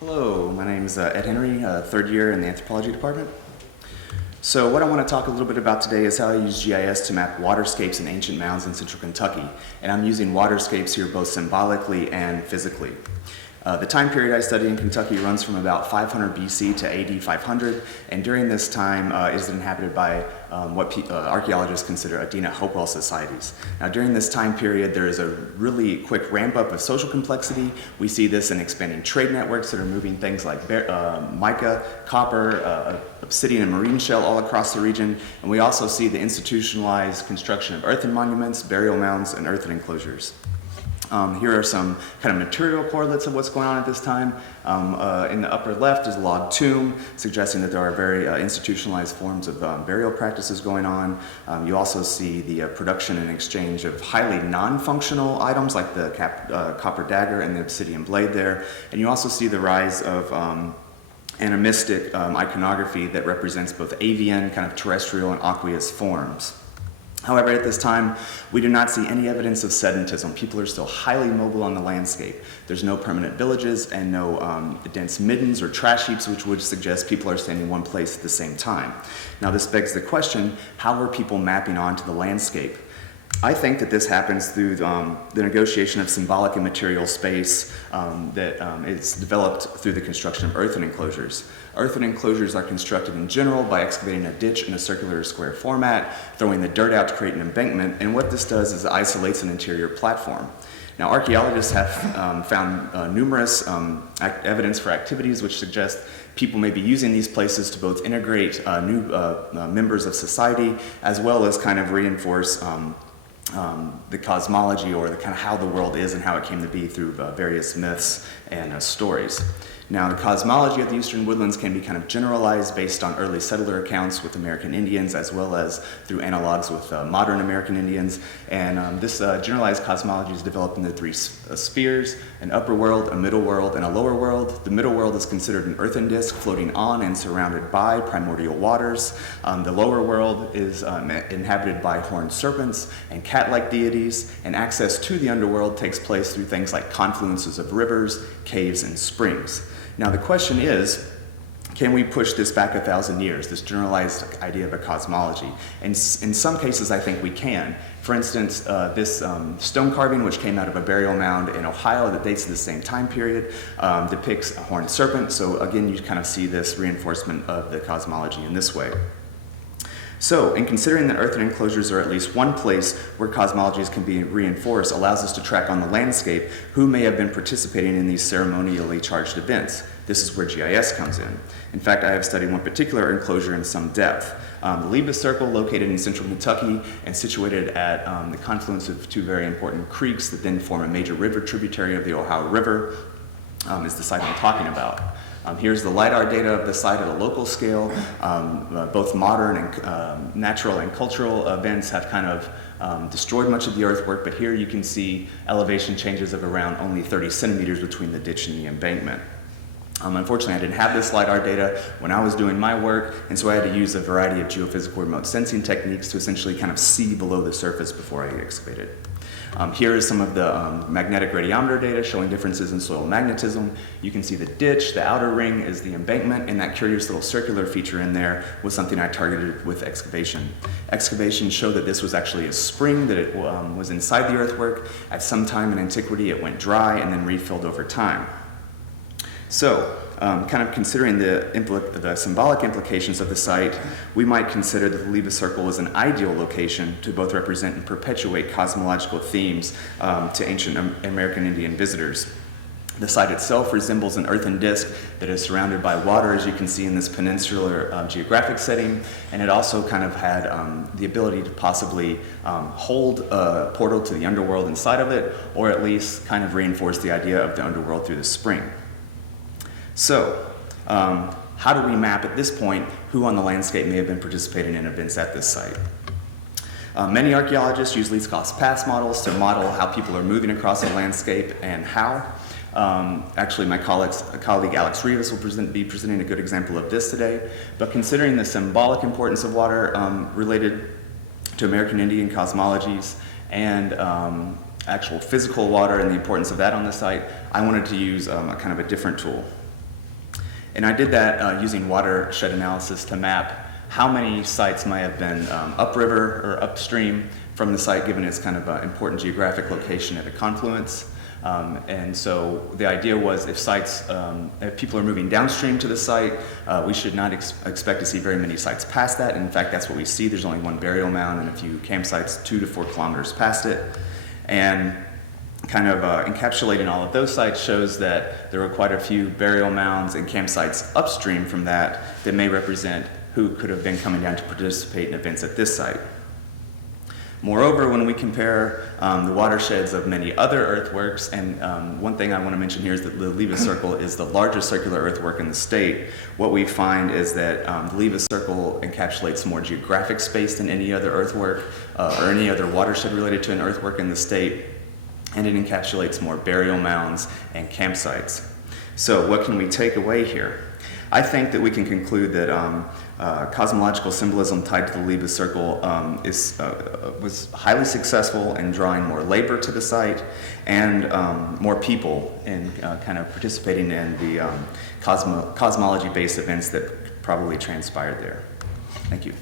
Hello, my name is Ed Henry, third year in the anthropology department. So what I want to talk a little bit about today is how I use GIS to map waterscapes and ancient mounds in central Kentucky. And I'm using waterscapes here both symbolically and physically. The time period I study in Kentucky runs from about 500 BC to AD 500, and during this time is inhabited by what archaeologists consider Adena Hopewell societies. Now during this time period there is a really quick ramp up of social complexity. We see this in expanding trade networks that are moving things like mica, copper, obsidian and marine shell all across the region, and we also see the institutionalized construction of earthen monuments, burial mounds, and earthen enclosures. Here are some kind of material correlates of what's going on at this time. In the upper left is a log tomb, suggesting that there are very institutionalized forms of burial practices going on. You also see the production and exchange of highly non-functional items like the copper dagger and the obsidian blade there. And you also see the rise of animistic iconography that represents both avian, kind of terrestrial, and aqueous forms. However, at this time, we do not see any evidence of sedentism. People are still highly mobile on the landscape. There's no permanent villages and no dense middens or trash heaps, which would suggest people are staying in one place at the same time. Now, this begs the question, how are people mapping onto the landscape? I think that this happens through the negotiation of symbolic and material space that is developed through the construction of earthen enclosures. Earthen enclosures are constructed in general by excavating a ditch in a circular or square format, throwing the dirt out to create an embankment, and what this does is it isolates an interior platform. Now, archaeologists have found numerous evidence for activities which suggest people may be using these places to both integrate new members of society as well as kind of reinforce the cosmology, or the kind of how the world is and how it came to be through various myths and stories. Now, the cosmology of the eastern woodlands can be kind of generalized based on early settler accounts with American Indians as well as through analogs with modern American Indians. And this generalized cosmology is developed into three spheres: an upper world, a middle world, and a lower world. The middle world is considered an earthen disk floating on and surrounded by primordial waters. The lower world is inhabited by horned serpents and cat-like deities, and access to the underworld takes place through things like confluences of rivers, caves, and springs. Now the question is, can we push this back 1,000 years, this generalized idea of a cosmology? And in some cases I think we can. For instance, this stone carving, which came out of a burial mound in Ohio that dates to the same time period, depicts a horned serpent. So again, you kind of see this reinforcement of the cosmology in this way. So, in considering that earthen enclosures are at least one place where cosmologies can be reinforced, allows us to track on the landscape who may have been participating in these ceremonially charged events. This is where GIS comes in. In fact, I have studied one particular enclosure in some depth. The Libas Circle, located in central Kentucky and situated at the confluence of two very important creeks that then form a major river tributary of the Ohio River, is the site I'm talking about. Here's the LiDAR data of the site at a local scale. Both modern and natural and cultural events have kind of destroyed much of the earthwork, but here you can see elevation changes of around only 30 centimeters between the ditch and the embankment. Unfortunately, I didn't have this LiDAR data when I was doing my work, and so I had to use a variety of geophysical remote sensing techniques to essentially kind of see below the surface before I excavated. Here is some of the magnetic radiometer data showing differences in soil magnetism. You can see the ditch, the outer ring is the embankment, and that curious little circular feature in there was something I targeted with excavation. Excavation showed that this was actually a spring, that it was inside the earthwork. At some time in antiquity it went dry and then refilled over time. So, kind of considering the symbolic implications of the site, we might consider that the Libas Circle is an ideal location to both represent and perpetuate cosmological themes to ancient American Indian visitors. The site itself resembles an earthen disk that is surrounded by water, as you can see in this peninsular geographic setting, and it also kind of had the ability to possibly hold a portal to the underworld inside of it, or at least kind of reinforce the idea of the underworld through the spring. So, how do we map at this point who on the landscape may have been participating in events at this site? Many archaeologists use least cost path models to model how people are moving across the landscape and how. Actually, my colleague Alex Rivas will be presenting a good example of this today. But considering the symbolic importance of water related to American Indian cosmologies and actual physical water and the importance of that on the site, I wanted to use a kind of a different tool. And I did that using watershed analysis to map how many sites might have been upriver or upstream from the site, given its kind of important geographic location at a confluence. And so the idea was if people are moving downstream to the site, we should not expect to see very many sites past that. And in fact, that's what we see. There's only one burial mound and a few campsites 2 to 4 kilometers past it. And kind of encapsulating all of those sites shows that there were quite a few burial mounds and campsites upstream from that may represent who could have been coming down to participate in events at this site. Moreover, when we compare the watersheds of many other earthworks, and one thing I want to mention here is that the Levis Circle is the largest circular earthwork in the state. What we find is that the Levis Circle encapsulates more geographic space than any other earthwork or any other watershed related to an earthwork in the state, and it encapsulates more burial mounds and campsites. So what can we take away here? I think that we can conclude that cosmological symbolism tied to the Levis Circle was highly successful in drawing more labor to the site and more people in kind of participating in the cosmology-based events that probably transpired there. Thank you.